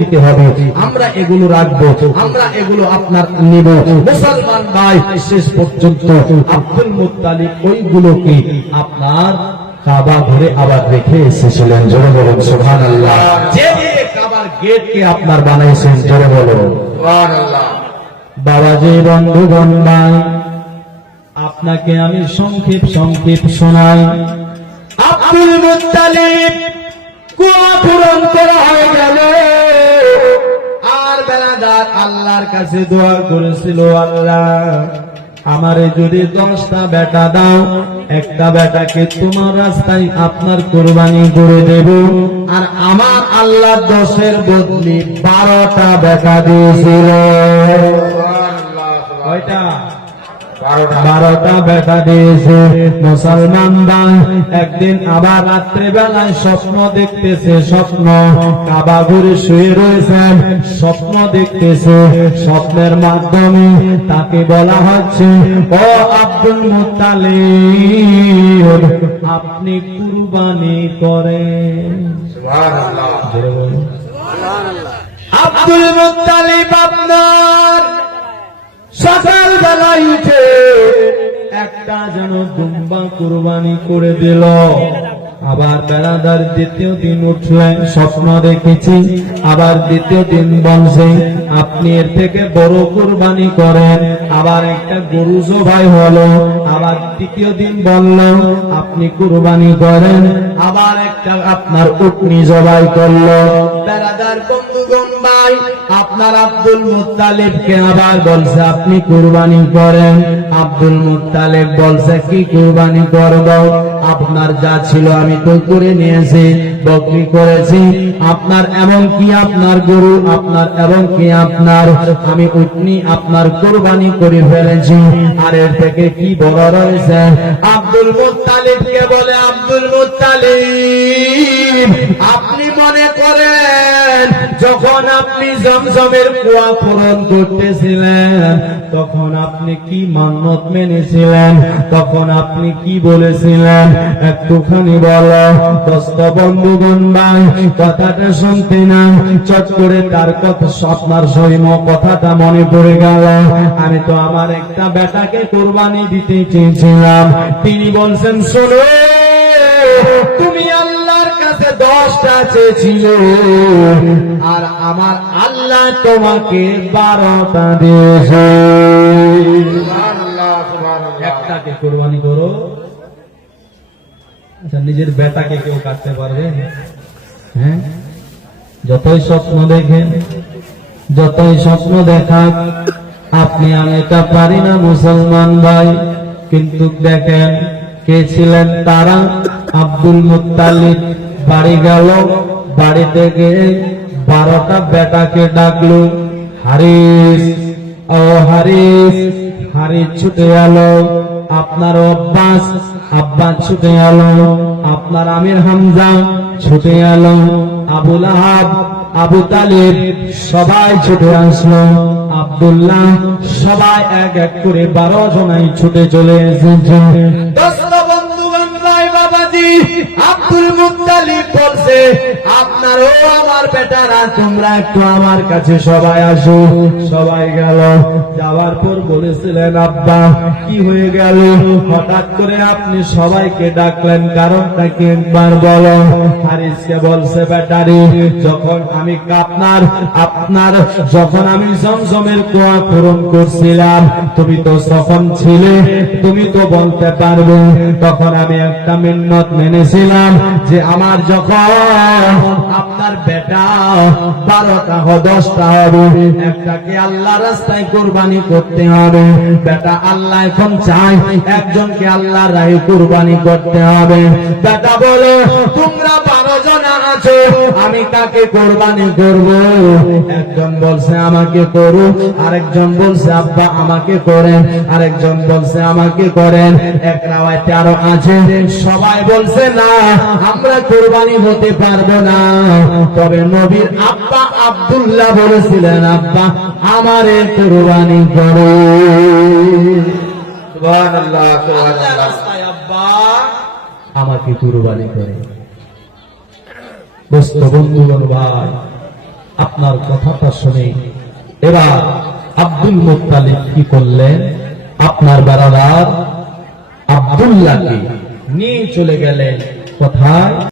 দিতে হবে, আমরা এগুলো রাখবো, আমরা এগুলো আপনার নিব। মুসলমান ভাই, শেষ পর্যন্ত আব্দুল মুত্তালিব ওইগুলোকে আপনার কাবা ঘরে আবার রেখে এসেছিলেন। জোরে বলুন সুবহানাল্লাহ। যে দিয়ে কাবার গেটকে আপনার বানাইছেন, জোরে বলুন সুবহানাল্লাহ। বাবাজি, বন্ধুগণ ভাই, আপনাকে আমি সংক্ষেপ শোনাই। আব্দুল মুত্তালিব কুয়া পূরণ করা হয়ে গেল, আর বেলাদার আল্লাহর কাছে দোয়া করেছিল, আল্লাহ আমারে যদি 10টা বেটা দাও, একটা বেটাকে তোমার রাস্তায় আপনার কুরবানি করে দেব। আর আমার আল্লাহ 10-এর বদলে 12টা বেটা দিয়েছিল। কয়টা? 12টা বেটা দিয়েছে। মুসলমান ভাই, একদিন আবার রাত্রে বেলায় স্বপ্ন দেখতেছে, স্বপ্ন কাবা ঘরে শুয়ে রয়েছেন, স্বপ্ন দেখতেছে। স্বপ্নের মাধ্যমে তাকে বলা হচ্ছে, ও আব্দুল মুত্তালিব, আপনি কুরবানি করেন। সুবহানাল্লাহ। আব্দুল মুত্তালিব আপনার সকাল বেলায় উঠে একটা যেন দুম্বা কুরবানি করে দিল। আবার বেলাদার দ্বিতীয় দিন উঠলেন, স্বপ্ন দেখেছি। আবার দ্বিতীয় দিন বলছে, আপনি এর থেকে বড় কুরবানি করেন। আবার একটা গরু জবাই হলো। আবার তৃতীয় দিন বলল, আপনি কুরবানি করেন। আবার একটা আপনার উটনি জবাই করলো। বেলাদার বন্ধুগণ ভাই, আপনার আব্দুল মুত্তালিবকে আবার বলছে, আপনি কুরবানি করেন। আব্দুল মুত্তালিব বলছে, কি কুরবানি করব? আপনার যা ছিল আমি তো করে নিয়েছি, বকরি করেছি, আপনার এবং কি আপনার গরু, আপনার এবং কি আপনার আমি উটনি আপনার কুরবানি করে ফেলেছি। আর এর থেকে কি বড় রয়েছে? আব্দুল মুত্তালিবকে বলে, আব্দুল মুত্তালিব, আপনি মনে করেন যখন আপনি জমজমের কুয়া পূরণ করতেছিলেন, তখন আপনি কি মান্যত মেনেছিলেন? তখন আপনি কি বলেছিলেন? একটুখানি বলো। দোস্ত বন্ধুগণ ভাই, কথাটা শুনতে না চট করে তার কথা, আপনার সহিম কথাটা মনে পড়ে গেল। আমি তো আমার একটা বেটাকে কুরবানি দিতে চেয়েছিলাম। তিনি বলছেন, শোনো, তুমি আল্লাহর কাছে 10টা চেয়েছিল, আর আমার আল্লাহ তোমাকে 12টা দিয়েছে। একটাকে কুরবানি করো। আচ্ছা, নিজের বেটাকে কেউ কাটতে পারবে? হ্যাঁ, যতই স্বপ্ন দেখেন, যতই স্বপ্ন দেখাক, আপনি আমি এটা পারি না মুসলমান ভাই। কিন্তু দেখেন কে ছিলেন তারা? আব্দুল মুত্তালিব বাড়ি গেল, বাড়িতে গিয়ে 12টা বেটাকে ডাকলো। হারিস, ও হারিস। হারিস ছুটে এলো। আপনার আব্বাস, আব্বাস ছুটে এলো। আপনার আমির হামজা ছুটে এলো। আবু লাহাব, আবু তালিব সবাই ছুটে আসলো। আব্দুল্লাহ, সবাই এক এক করে 12 জনাই ছুটে চলে এসেছে। আব্দুল মুত্তালিব বলছে, আপনারও আমার বেটারা, তোমরা একটু আমার কাছে সবাই আসো। সবাই গেল। যাওয়ার পর বলেছিলেন, আব্বা কি হয়ে গেল? হঠাৎ করে আপনি সবাইকে ডাকলেন, কারণটা কি একবার বলো। হারিসকে বলছে, বেটারি, যখন আমি আপনার যখন আমি জমজমের কুয়া পূরণ করছিলাম, তুমি তো তখন ছিলে, তুমি তো বলতে পারবে। তখন আমি একটা মিন্নত মেনেছিলাম যে আমার যখন আপনার বেটা 12টা 10টা হবে, একটাকে আল্লাহ রাস্তায় কুরবানি করতে হবে। বেটা আল্লাহ এখন চাই একজনকে আল্লাহ রাহে কুরবানি করতে হবে। বেটা বলে, তোমরা 12 জন আছো, আমি কাকে কুরবানি করব? একজন বলছে আমাকে করো, আরেকজন বলছে আব্বা আমাকে করেন, আরেকজন বলছে আমাকে করেন। এক রাওয়াতে আরো আছে, সবাই বলছে না, আমরা কুরবানি হতে পারবো না। তবে নবীর আব্বা আব্দুল্লাহ বলেছিলেন, আব্বা আমারে কুরবানি করো। সুবহানাল্লাহ, সুবহানাল্লাহ। রাস্তায় আব্বা আমাকে কুরবানি করে। দোস্ত বন্ধুগণ ভাই, আপনার কথাটা শুনে এবার আব্দুল মুত্তালিব কি করলেন, আপনার বেড়াদার আব্দুল্লাহকে নিয়ে চলে গেলেন কোথায়?